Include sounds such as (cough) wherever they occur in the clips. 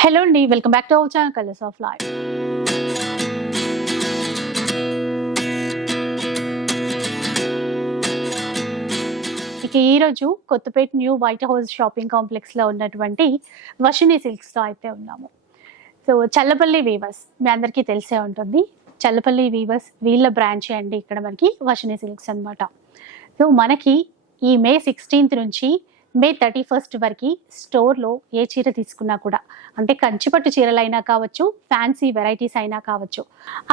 Hello అండి welcome back to our channel colours of life ఇక ఈరోజు Kothapet new white house shopping కాంప్లెక్స్లో ఉన్నటువంటి వషిని సిల్క్స్లో అయితే ఉన్నాము. సో చల్లపల్లి వీవర్స్ మీ అందరికీ తెలిసే ఉంటుంది. చల్లపల్లి వీవర్స్ వీళ్ళ బ్రాంచ్ అండి ఇక్కడ మనకి వషిని సిల్క్స్ అన్నమాట. సో మనకి ఈ మే సిక్స్టీన్త్ నుంచి మే థర్టీ ఫస్ట్ వరకు స్టోర్లో ఏ చీర తీసుకున్నా కూడా అంటే కంచిపట్టు చీరలు అయినా కావచ్చు ఫ్యాన్సీ వెరైటీస్ అయినా కావచ్చు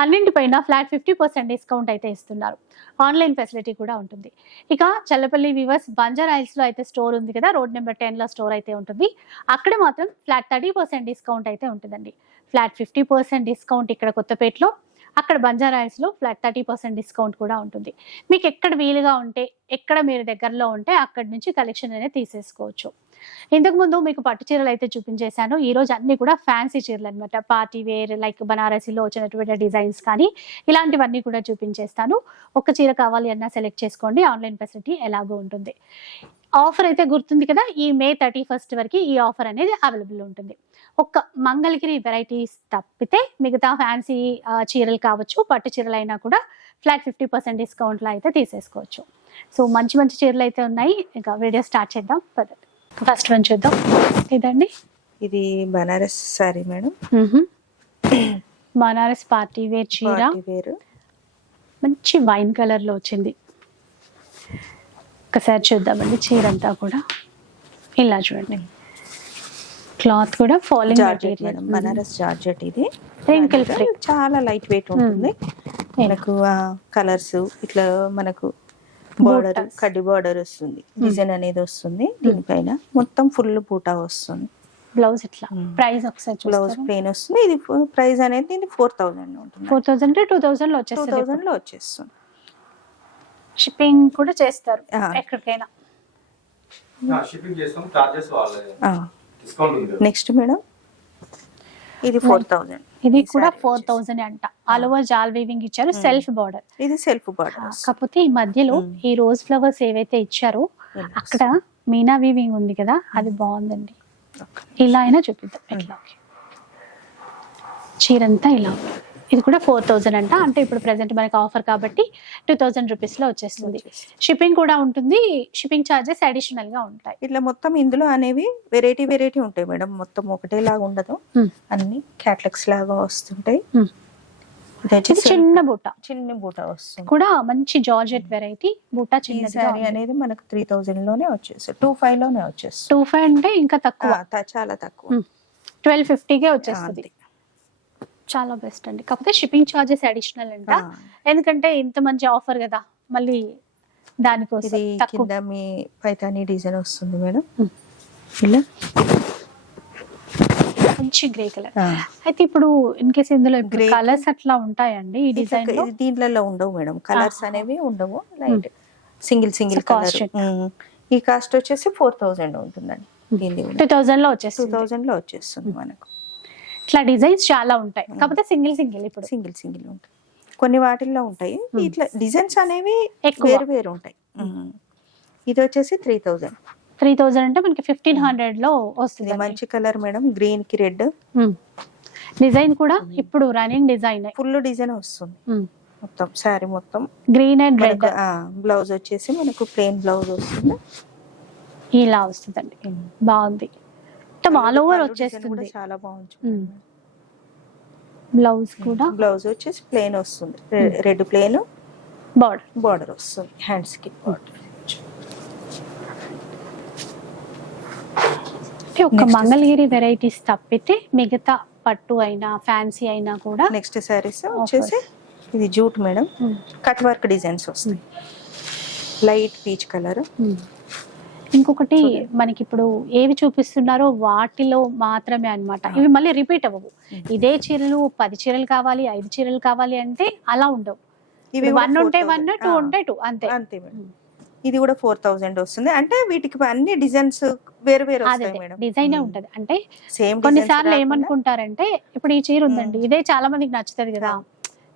అన్నింటిపైన ఫ్లాట్ ఫిఫ్టీ పర్సెంట్ డిస్కౌంట్ అయితే ఇస్తున్నారు. ఆన్లైన్ ఫెసిలిటీ కూడా ఉంటుంది. ఇక చల్లపల్లి వివర్స్ బంజారా హిల్స్లో అయితే స్టోర్ ఉంది కదా రోడ్ నెంబర్ టెన్లో స్టోర్ అయితే ఉంటుంది. అక్కడ మాత్రం ఫ్లాట్ థర్టీ పర్సెంట్ డిస్కౌంట్ అయితే ఉంటుందండి. ఫ్లాట్ ఫిఫ్టీ పర్సెంట్ డిస్కౌంట్ ఇక్కడ కొత్తపేటలో అక్కడ Banjara flat thirty percent discount కూడా ఉంటుంది. మీకు ఎక్కడ వీలుగా ఉంటే ఎక్కడ మీరు దగ్గరలో ఉంటే అక్కడి నుంచి కలెక్షన్ అనేది తీసేసుకోవచ్చు. ఇంతకు ముందు మీకు పట్టు చీరలు అయితే చూపించేశాను. ఈ రోజు అన్ని కూడా ఫ్యాన్సీ చీరలు అనమాట పార్టీ వేర్ లైక్ బనారసీలో వచ్చినటువంటి డిజైన్స్ కానీ ఇలాంటివన్నీ కూడా చూపించేస్తాను. ఒక చీర కావాలి అన్నా సెలెక్ట్ చేసుకోండి. ఆన్లైన్ ఫెసిలిటీ ఎలాగో ఉంటుంది. ఆఫర్ అయితే గుర్తుంది కదా ఈ మే థర్టీ ఫస్ట్ వరకు ఈ ఆఫర్ అనేది అవైలబుల్ ఉంటుంది. ఒక్క మంగళగిరి వెరైటీస్ తప్పితే మిగతా ఫ్యాన్సీ చీరలు కావచ్చు పట్టు చీరలు అయినా కూడా ఫ్లాట్ ఫిఫ్టీ పర్సెంట్ డిస్కౌంట్లో అయితే తీసేసుకోవచ్చు. సో మంచి మంచి చీరలు అయితే ఉన్నాయి. ఇంకా వీడియో స్టార్ట్ చేద్దాం. ఫస్ట్ వన్ చూద్దాం. ఇదండి. ఇది Banaras sari madam. Banaras party wear చీర. మంచి వైన్ కలర్లో వచ్చింది. ఒకసారి చూద్దామండి చీర అంతా కూడా. ఇలా చూడండి. క్లాత్ కూడా falling georgette madam Banaras georgette ఇది. Wrinkle free. చాలా లైట్ వెయిట్ ఉంటుంది. మనకు కలర్స్ ఇట్లా మనకు బార్డర్. కడ్డి బార్డర్ వస్తుంది. డిజైన్ అనేది వస్తుంది దీనిపైన. మొత్తం ఫుల్ బూటా వస్తుంది. బ్లౌజ్ ఇట్లా. ప్రైస్ ఒకసారి బ్లౌజ్ ప్లెయిన్ వస్తుంది. ఇది ప్రైస్ అనేది ఫోర్ థౌసండ్ ఉంటుంది. ఫోర్ థౌసండ్ టూ థౌసండ్లో టూ వచ్చేస్తుంది థౌసండ్లో వచ్చేస్తుంది. షిప్పింగ్ కూడా చేస్తారు ఆ. ఎక్కడికైనా. షిప్పింగ్ చేస్తాం. చార్జెస్ వాళ్ళే. డిస్కౌంట్ ఉంది కదా. Next madam? ఇది ఫోర్ థౌసండ్ ఇది ఈ కూడా ఫోర్. థౌసండ్ అంట. ఆల్ ఓవర్ జాల్ వీవింగ్ ఇచ్చారు. సెల్ఫ్ బార్డర్ ఇది సెల్ఫ్ బార్డర్ కాకపోతే ఈ మధ్యలో Hmm. ఈ రోజ్ ఫ్లవర్స్ ఏవైతే ఇచ్చారో అక్కడ మీనా వీవింగ్ ఉంది కదా అది బాగుందండి. ఇలా అయినా చూపిద్దాం. ఎట్లా చీరంతా ఇలా. ఉంది. ఇది కూడా ఫోర్ థౌజండ్ అంట. అంటే ఇప్పుడు ప్రెసెంట్ మనకి ఆఫర్ కాబట్టి టూ థౌజండ్ రూపీస్లో వచ్చేస్తుంది. షిప్పింగ్ కూడా ఉంటుంది. షిప్పింగ్ చార్జెస్ అడిషనల్గా ఉంటాయి. ఇట్లా మొత్తం ఇందులో అనేవి వెరైటీ వెరైటీ ఉంటాయి మేడం. మొత్తం ఒకటేలాగా ఉండదు. అన్ని క్యాటలాగ్స్ లాగా వస్తుంటాయి. చిన్న బుట్ట చిన్న బూట వస్తుంది. కూడా మంచి జార్జెట్ వెరైటీ బుట్ట ఈ చిన్నది సారీ అనేది మనకు త్రీ థౌజండ్లోనే వచ్చేస్తుంది. టూ ఫైవ్లోనే వచ్చేస్తుంది. టూ ఫైవ్ అంటే ఇంకా తక్కువ. చాలా తక్కువ. ట్వెల్వ్ ఫిఫ్టీకే వచ్చేస్తుంది. చాలా బెస్ట్ అండి. కాకపోతే షిప్పింగ్ చార్జెస్ అడిషనల్ అంట. ఎందుకంటే ఇంత మంచి ఆఫర్ కదా. మళ్ళీ దానికోసం కింద మీ పైతాని డిజైన్ వస్తుంది మేడం. ఇలా. మంచి గ్రే కలర్. అయితే ఇప్పుడు ఇన్ కేస్ ఇందులో Grey కలర్స్ అట్లా ఉంటాయండి ఈ డిజైన్ దీంట్లో ఉండవు మేడం. కలర్స్. అనేవి ఉండవు. లైట్ సింగిల్ సింగిల్ కలర్ ఈ కాస్ట్ వచ్చేసి ఫోర్ థౌజండ్ ఉంటుందండి. టూ థౌజండ్లో టూ వచ్చేస్తుంది థౌజండ్లో వచ్చేస్తుంది మనకు. ఇట్లా డిజైన్స్ చాలా ఉంటాయి. కాకపోతే సింగిల్ సింగిల్ ఇప్పుడు. సింగిల్ సింగిల్ ఉంటాయి. కొన్ని వాటిల్లో ఉంటాయి. ఇట్లా డిజైన్స్ అనేవి. వేరు వేరు ఉంటాయి. ఇది వచ్చేసి త్రీ థౌజండ్ త్రీ థౌజండ్ అంటే మనకి ఫిఫ్టీన్ హండ్రెడ్లో వస్తుంది మంచి కలర్ మేడం. గ్రీన్కి రెడ్ డిజైన్ కూడా ఇప్పుడు రన్నింగ్ డిజైన్ ఫుల్ డిజైన్ వస్తుంది. మొత్తం శారీ మొత్తం. గ్రీన్ అండ్ రెడ్ బ్లౌజ్ వచ్చేసి మనకు ప్లెయిన్ బ్లౌజ్ వస్తుంది. ఇలా వస్తుందండి. బాగుంది. మొత్తం ఆల్ ఓవర్ వచ్చేస్తుంది. చాలా బాగుంది. బ్లౌజ్ కూడా? బ్లౌజ్ వచ్చేసి ప్లెయిన్ వస్తుంది. రెడ్ ప్లెయిన్ బార్డర్ బార్డర్ వస్తుంది. హ్యాండ్స్కి. బార్డర్ ఒక. మంగళగిరి వెరైటీస్ తప్పితే మిగతా పట్టు అయినా ఫ్యాన్సీ అయినా కూడా నెక్స్ట్ శారీస్ వచ్చేసి ఇది jute madam. Cut work designs వస్తాయి. Light peach colour. ఇంకొకటి మనకి ఇప్పుడు ఏవి చూపిస్తున్నారో వాటిలో మాత్రమే అన్నమాట. ఇవి మళ్ళీ రిపీట్ అవ్వవు. ఇదే చీరలు పది చీరలు కావాలి ఐదు చీరలు కావాలి అంటే అలా ఉండవు. ఇవి వన్ ఉంటే వన్ టూ ఉంటే టూ అంతే. అంతే ఇది కూడా ఫోర్ థౌజండ్ వస్తుంది. అంటే వీటికి అన్ని డిజైన్స్ వేరు వేరు డిజైన్ ఉంటది. అంటే సేమ్ కొన్నిసార్లు ఏమనుకుంటారంటే ఇప్పుడు ఈ చీర ఉందండి ఇదే చాలా మందికి నచ్చుతుంది కదా.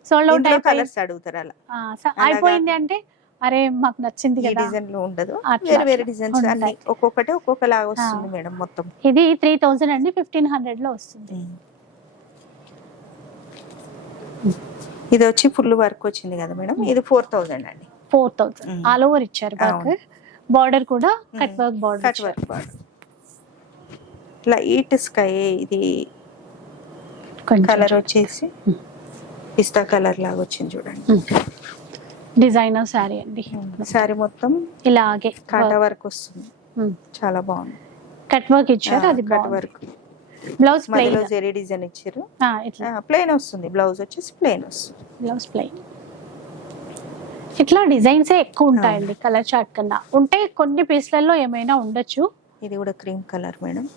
సోల్డ్ అవుట్ అయిపోయింది కలర్స్ అడుగుతారు అలా. స- అయిపోయింది అంటే అరే మాకు నచ్చింది ఈ డిజైన్లో ఉండదు. వేరే వేరే డిజైన్స్. అన్ని ఒక్కొక్కటి ఒక్కొక్కలాగా వస్తుంది మేడం మొత్తం. ఇది త్రీ థౌజండ్ అండి ఫిఫ్టీన్ హండ్రెడ్లో వస్తుంది ఇది వచ్చి ఫుల్ వర్క్ వచ్చింది కదా మేడం? ఇది ఫోర్ థౌజండ్ అండి. Four Mm. ఆల్ ఓవర్ ఇచ్చారు వర్క్. బార్డర్ కూడా cut. Work border cut work border. Light sky ఇది కలర్ వచ్చేసి. పిస్తా కలర్ లాగా వచ్చింది చూడండి. డిజైనర్ శారీ అండి. సారీ మొత్తం ఇలాగే కాటా వర్క్. వస్తుంది. చాలా బాగుంది. కట్ వర్క్ ఇచ్చారు అది కట్ వర్క్. బ్లౌజ్ మధ్యలో జెరీ డిజైన్ ఇచ్చారు. ఇట్లా. ప్లెయిన్ వస్తుంది. బ్లౌజ్ వచ్చేసి ప్లెయిన్ వస్తుంది. Blouse plain. ఇట్లా డిజైన్స్ ఎక్కువ ఉంటాయండి కలర్ చార్ట్ కన్నా. ఉంటే కొన్ని పీస్లలో ఏమైనా ఉండొచ్చు. ఇది కూడా క్రీమ్ కలర్ మేడం.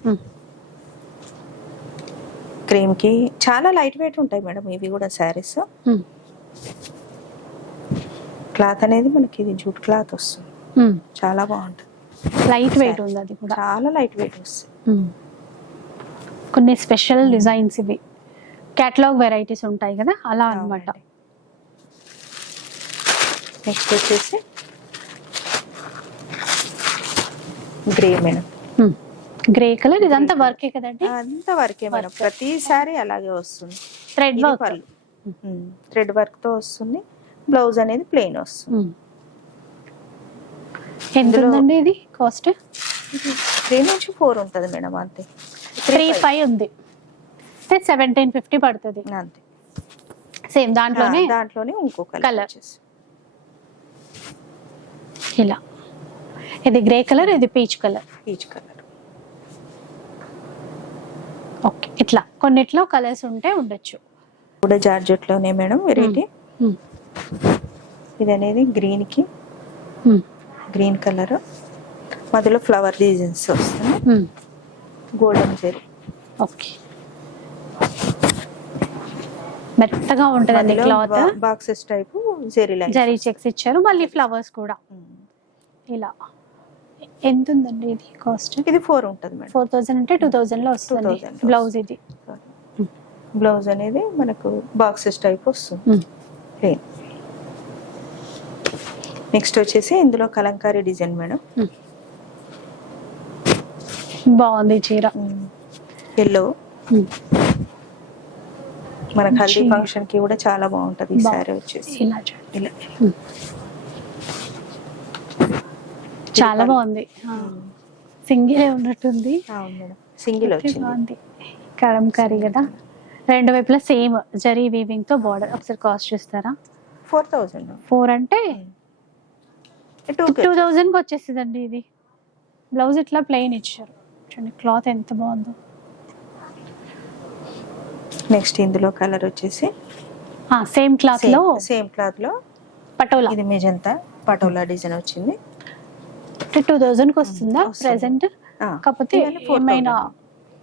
క్రీమ్కి చాలా లైట్ వెయిట్ ఉంటాయి మేడం ఇవి కూడా శారీస్. క్లాత్ అనేది మనకి ఇది జూట్ క్లాత్ వస్తుంది. చాలా బాగుంటుంది. లైట్ వెయిట్ ఉంది అది కూడా. చాలా లైట్ వెయిట్ వస్తుంది. కొన్ని స్పెషల్ డిజైన్స్ ఇవి. కేటలాగ్ వెరైటీస్ ఉంటాయి కదా అలా అన్నమాట. నెక్స్ట్ వచ్చేసి గ్రే మేడం. గ్రే కలర్ ఇదంతా వర్కే కదండి? అంత వరకే మేడం. ప్రతిసారి అలాగే వస్తుంది. థ్రెడ్ వర్క్ థ్రెడ్ వర్క్తో వస్తుంది. బ్లౌజ్ అనేది ప్లెయిన్ వస్తుంది. ఎంత ఇందులో- ఉందండి ఇది కాస్ట్? త్రీ నుంచి ఫోర్ ఉంటుంది మేడం అంతే. త్రీ ఫైవ్ ఉంది. అంటే సెవెంటీన్ ఫిఫ్టీ పడుతుంది. అంతే. సేమ్ దాంట్లోనే దాంట్లోనే ఇంకో Colour. కలర్. ఇలా. ఇది గ్రే కలర్ ఇది peach colour. Peach colour. Okay. ఇట్లా. కొన్నిట్లో కలర్స్ ఉంటే ఉండొచ్చు. కూడా జార్జెట్లోనే మేడం వెరైటీ. ఇది అనేది గ్రీన్కి. Green colour. మధ్యలో ఫ్లవర్ డిజైన్స్ వస్తుంది. Golden zari okay. మెత్తగా ఉంటుందండి cloth. Boxes type zari line zari checks ఇచ్చారు. మళ్ళీ ఫ్లవర్స్ కూడా. ఇలా. ఎంత ఉందండి ఇది కాస్ట్? ఇది ఫోర్ ఉంటుంది మేడం. ఫోర్ థౌసండ్ అంటే టూ థౌసండ్లో వస్తుంది. 2000 లో బ్లౌజ్ ఇది. బ్లౌజ్ అనేది మనకు బాక్సెస్ టైప్ వస్తుంది. నెక్స్ట్ వచ్చేసి ఇందులో కలంకారీ డిజైన్ మేడం. బాగుంది చీర. ఎల్లో. మనకు హల్దీ ఫంక్షన్కి కూడా చాలా బాగుంటది ఈ సారీ వచ్చేసి. ఇలా చాలా బాగుంది. సింగిల్ ఉన్నట్టుంది. సింగిల్ వచ్చింది. కలంకారీ కదా. రెండు వైపులా సేమ్ జరీ వీవింగ్తో బార్డర్ ఒకసారి కాస్ట్ చూస్తారా? ఫోర్ థౌజండ్ ఫోర్ అంటే టూ థౌజండ్కి వచ్చేస్తుందండి ఇది. బ్లౌజ్ ఇట్లా ప్లెయిన్ ఇచ్చారు. చూడండి క్లాత్ ఎంత బాగుందో. నెక్స్ట్ ఇందులో కలర్ వచ్చేసి సేమ్ క్లాత్లో సేమ్ క్లాత్లో పటోలా. ఇది మెజంతా పటోలా డిజైన్ వచ్చింది. టూ థౌజండ్కి వస్తుందా. ప్రెసెంట్ కాకపోతే ఇవన్నీ 4,000. ఏమైనా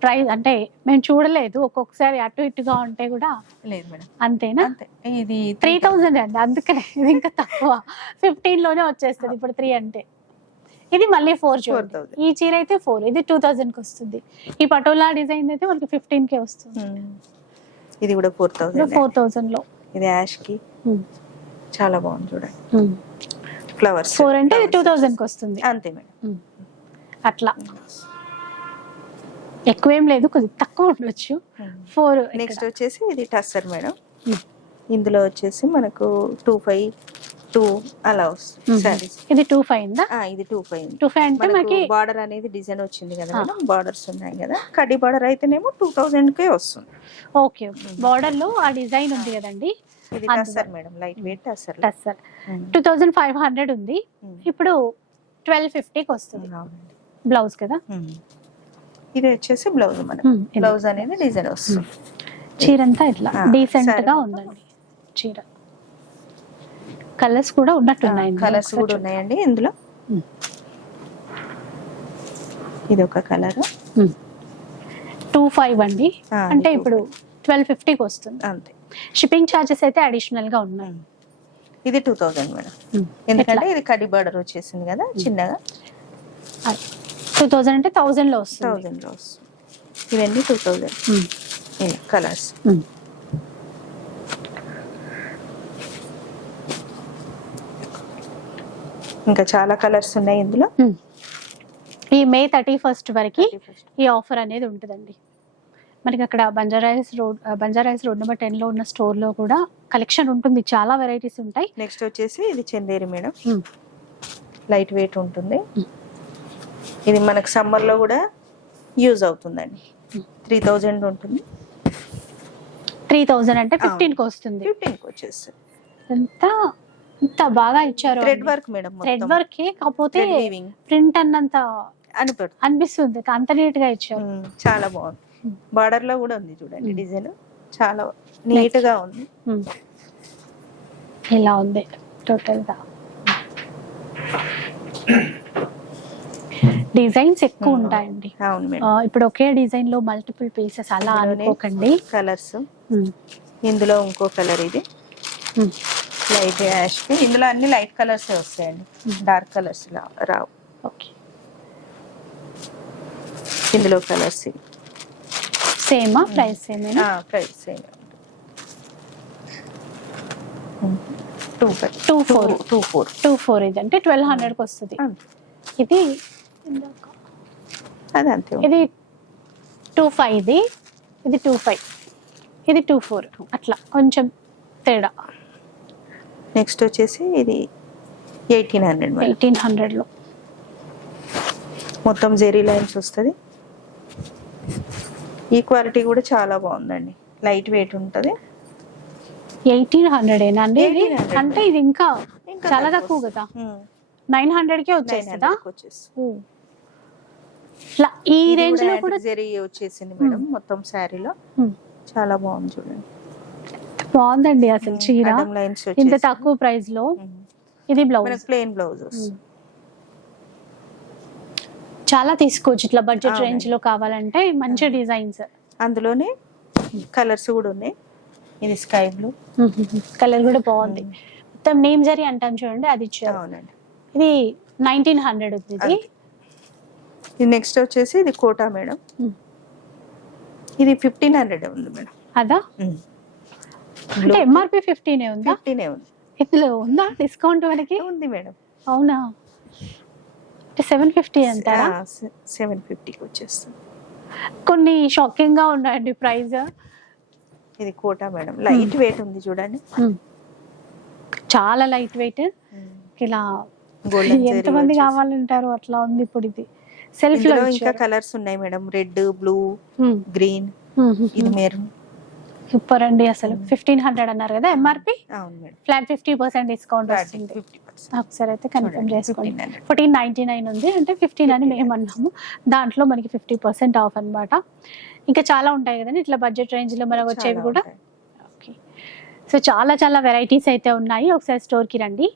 ప్రైస్ అంటే మేము చూడలేదు. ఒక్కొక్కసారి అటు ఇటుగా ఉంటే కూడా లేదు మేడం. అంతేనా? అంతే. ఇది త్రీ థౌజండ్ అండి. అందుకనే ఇది ఇంకా తక్కువ. ఫిఫ్టీన్లోనే వచ్చేస్తుంది. ఇప్పుడు త్రీ అంటే. ఇది మళ్ళీ ఫోర్ చూడండి 4,000. ఈ చీర అయితే ఫోర్. ఇది టూ థౌజండ్కి వస్తుంది. ఈ పటోలా డిజైన్ అయితే మనకి ఫిఫ్టీన్ కే వస్తుంది. ఇది కూడా ఫోర్ థౌజండ్. ఫోర్ థౌజండ్లో ఇది యాష్కి చాలా బాగుంది చూడండి. ఫ్లవర్స్ ఫోర్ అంటే ఇది టూ థౌజండ్కి వస్తుంది. అంతే మేడం. అట్లా. ఎక్కువేం లేదు కొద్దిగా తక్కువ ఉండొచ్చు. ఫోర్ నెక్స్ట్ వచ్చేసి ఇది టస్సర్ మేడం. ఇందులో వచ్చేసి మనకు టూ ఫైవ్ టూ అలా వస్తుంది సారీస్ ఇది టూ ఫైవ్ ఉందా? ఇది టూ ఫైవ్ టూ ఫైవ్ అంటే మనకి బార్డర్ అనేది డిజైన్ వచ్చింది కదా ఆ. మేడం బార్డర్స్ ఉన్నాయి కదా. కడ్డీ బార్డర్ అయితేనేమో టూ థౌజండ్ కే వస్తుంది. ఓకే బార్డర్లో ఆ డిజైన్ ఉంది కదండి. ఇది. Tussar madam light weight tussar. Tussar. Two thousand five hundred ఉంది. ఇప్పుడు ట్వెల్వ్ ఫిఫ్టీకి వస్తుంది. బ్లౌజ్ కదా? ఇది వచ్చేసి బ్లౌజ్ మనకు. ఇది. బ్లౌజ్ అనేది డిజైన్ వస్తుంది. చీర అంతా ఇట్లా డీసెంట్గా. ఉందండి. చీర. కలర్స్ కూడా ఉన్నట్టున్నాయి. కలర్స్ కూడా ఉన్నాయండి ఇందులో. ఇది ఒక కలర్. టూ ఫైవ్ అండి. అంటే ఇప్పుడు ట్వెల్వ్ ఫిఫ్టీకి వస్తుంది. అంతే. షిప్పింగ్ ఛార్జెస్ అయితే అడిషనల్గా ఉన్నాయి. ఇది టూ థౌజండ్ మేడం. ఎందుకంటే ఇది కడ్డీ బార్డర్ వచ్చేసింది కదా చిన్నగా. టూ థౌజండ్ అంటే థౌజండ్లో వస్తుంది. థౌజండ్లో వస్తుంది. ఇవన్నీ టూ థౌజండ్. ఇలా కలర్స్. ఇంకా చాలా కలర్స్ ఉన్నాయి ఇందులో. ఈ మే థర్టీ ఫస్ట్ వరకు ఈ ఆఫర్ అనేది ఉంటుందండి. మనకి అక్కడ Banjara Hills road Banjara Hills road number టెన్లో ఉన్న స్టోర్లో కూడా కలెక్షన్ ఉంటుంది. చాలా వెరైటీస్ ఉంటాయి. నెక్స్ట్ వచ్చేసి ఇది Chanderi madam. Hmm. Light weight ఉంటుంది. Hmm. ఇది మనకు సమ్మర్లో కూడా యూజ్ అవుతుందండి. త్రీ థౌజండ్ ఉంటుంది. త్రీ థౌజండ్ అంటే అవును. ఫిఫ్టీన్కి వస్తుంది. ఫిఫ్టీన్కి వచ్చేస్తుంది. ఎంత? ఇంత బాగా ఇచ్చారు thread work madam thread work కాకపోతే ప్రింట్ అన్నంత అని పెడుతుంది అనిపిస్తుంది. అంత నీట్గా ఇచ్చారు. చాలా బాగుంది. బార్డర్లో కూడా ఉంది చూడండి. డిజైన్. చాలా నీట్గా ఉంది. ఇలా ఉంది టోటల్గా (clears throat) (clears throat) డిజైన్స్ ఎక్కువ. ఉంటాయండి. ఇప్పుడు ఒకే డిజైన్లో మల్టిపుల్ పీసెస్ అలా అనుకోకండి. కలర్స్. ఇందులో ఇంకో కలర్ ఇది. లైట్ యాష్ ఇందులో అన్ని లైట్ కలర్స్ వస్తాయండి. డార్క్ కలర్స్ రావు. ఓకే. ఇందులో కలర్స్ సేమా price సేమేనా price two five two four two four two four ఇది. అంటే ట్వెల్వ్ హండ్రెడ్కి వస్తుంది. ఇది. అది అంతే ఇది టూ ఫైవ్ ఇది. ఇది టూ ఫైవ్ ఇది టూ ఫోర్ అట్లా. కొంచెం తేడా. నెక్స్ట్ వచ్చేసి ఇది ఎయిటీన్ హండ్రెడ్ ఎయిటీన్ హండ్రెడ్లో. మొత్తం జెరీ లైన్స్ వస్తుంది. ఈ క్వాలిటీ కూడా చాలా బాగుందండి. లైట్ వెయిట్ ఉంటుంది. ఎయిటీన్ హండ్రెడ్ అండి ఇది? 1800 అంటే ఇది ఇంకా చాలా తక్కువ కదా. నైన్ హండ్రెడ్ కే వచ్చేస్తుందా? వచ్చేస్తుంది. ఇట్లా ఈ రేంజ్లో కూడా జెరీ వచ్చేసింది మేడం మొత్తం శారీలో. చాలా బాగుంది చూడండి. బాగుందండి అసలు చీర. ఇంత తక్కువ ప్రైస్లో ఇది బ్లౌజ్ ప్లెయిన్ బ్లౌజ్ చాలా తీసుకోవచ్చు ఇట్లా బడ్జెట్. రేంజ్లో కావాలంటే మంచి డిజైన్స్ అందులోనే కలర్స్ కూడా ఉన్నాయి. ఇది స్కై బ్లూ కలర్ కూడా బాగుంది. మొత్తం నేమ్ జరీ అంటాం చూడండి అది ఇచ్చారు. ఇది నైన్టీన్ హండ్రెడ్ ఉంది ఇది నెక్స్ట్ వచ్చేసి ఇది కోటా మేడం. Hmm. ఇది ఫిఫ్టీన్ హండ్రెడ్ ఉంది మేడం. అదా? అంటే ఎంఆర్పి ఫిఫ్టీన్ ఉందా? ఫిఫ్టీన్ ఉంది. ఇందులో ఉందా డిస్కౌంట్ మనకి? ఉంది మేడం? అవునా? అంటే సెవెన్ ఫిఫ్టీ అంటారా? సెవెన్ ఫిఫ్టీకి వచ్చేస్తుంది. కొన్ని షాకింగ్గా ఉన్నాయండి ప్రైస్ ఇది కోటా మేడం. లైట్ వెయిట్ ఉంది చూడండి. చాలా లైట్ వెయిట్ ఇలా ఎంతమంది. కావాలంటారు? అట్లా ఉంది ఇప్పుడు ఇది. సెల్ఫ్లో ఇంకా కలర్స్ ఉన్నాయి మేడం. Red blue green. ఇది మెరూన్ సూపర్ అండి అసలు. ఫిఫ్టీన్ హండ్రెడ్ అన్నారు కదా MRP flat fifty percent discount వస్తుంది. ఒకసారి అయితే కన్ఫర్మ్ చేసుకోండి. ఫోర్టీన్ నైన్టీ నైన్ ఉంది. అంటే ఫిఫ్టీన్ అని మేము అన్నాము దాంట్లో మనకి ఫిఫ్టీ పర్సెంట్ ఆఫ్ అన్నమాట. ఇంకా చాలా ఉంటాయి కదండి. ఇట్లా బడ్జెట్ రేంజ్లో మనకు వచ్చేవి కూడా. ఓకే సో చాలా చాలా వెరైటీస్ అయితే ఉన్నాయి. ఒకసారి స్టోర్కి రండి.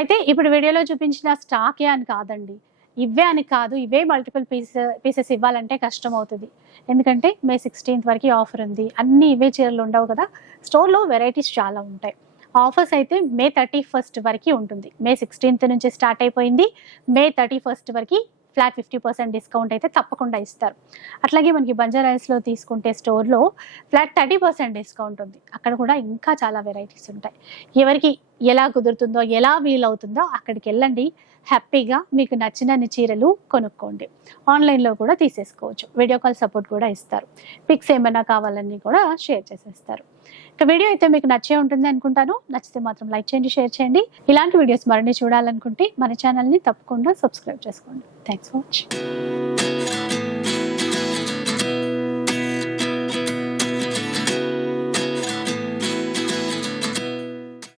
అయితే ఇప్పుడు వీడియోలో చూపించిన స్టాకే అని కాదండి. ఇవే అని కాదు ఇవే మల్టిపుల్ పీస్ పీసెస్ ఇవ్వాలంటే కష్టం అవుతుంది ఎందుకంటే మే సిక్స్టీన్త్ వరకు ఆఫర్ ఉంది. అన్ని ఇవే చీరలు ఉండవు కదా. స్టోర్లో వెరైటీస్ చాలా ఉంటాయి. ఆఫర్స్ అయితే మే థర్టీ ఫస్ట్ వరకు ఉంటుంది. మే సిక్స్టీన్త్ నుంచి స్టార్ట్ అయిపోయింది. మే థర్టీ ఫస్ట్ వరకు ఫ్లాట్ ఫిఫ్టీ పర్సెంట్ డిస్కౌంట్ అయితే తప్పకుండా ఇస్తారు. అట్లాగే మనకి బంజారాయిస్లో తీసుకుంటే స్టోర్లో ఫ్లాట్ థర్టీ పర్సెంట్ డిస్కౌంట్ ఉంది. అక్కడ కూడా ఇంకా చాలా వెరైటీస్ ఉంటాయి. ఎవరికి ఎలా కుదురుతుందో ఎలా వీలవుతుందో అక్కడికి వెళ్ళండి. హ్యాపీగా మీకు నచ్చినన్ని చీరలు కొనుక్కోండి. ఆన్లైన్లో కూడా తీసేసుకోవచ్చు. వీడియో కాల్ సపోర్ట్ కూడా ఇస్తారు. పిక్స్ ఏమైనా కావాలని కూడా షేర్ చేసేస్తారు. ఇక వీడియో అయితే మీకు నచ్చే ఉంటుంది అనుకుంటాను. నచ్చితే మాత్రం లైక్ చేయండి షేర్ చేయండి. ఇలాంటి వీడియోస్ మరిన్ని చూడాలనుకుంటే మన ఛానల్ని తప్పకుండా సబ్స్క్రైబ్ చేసుకోండి. Thanks for watching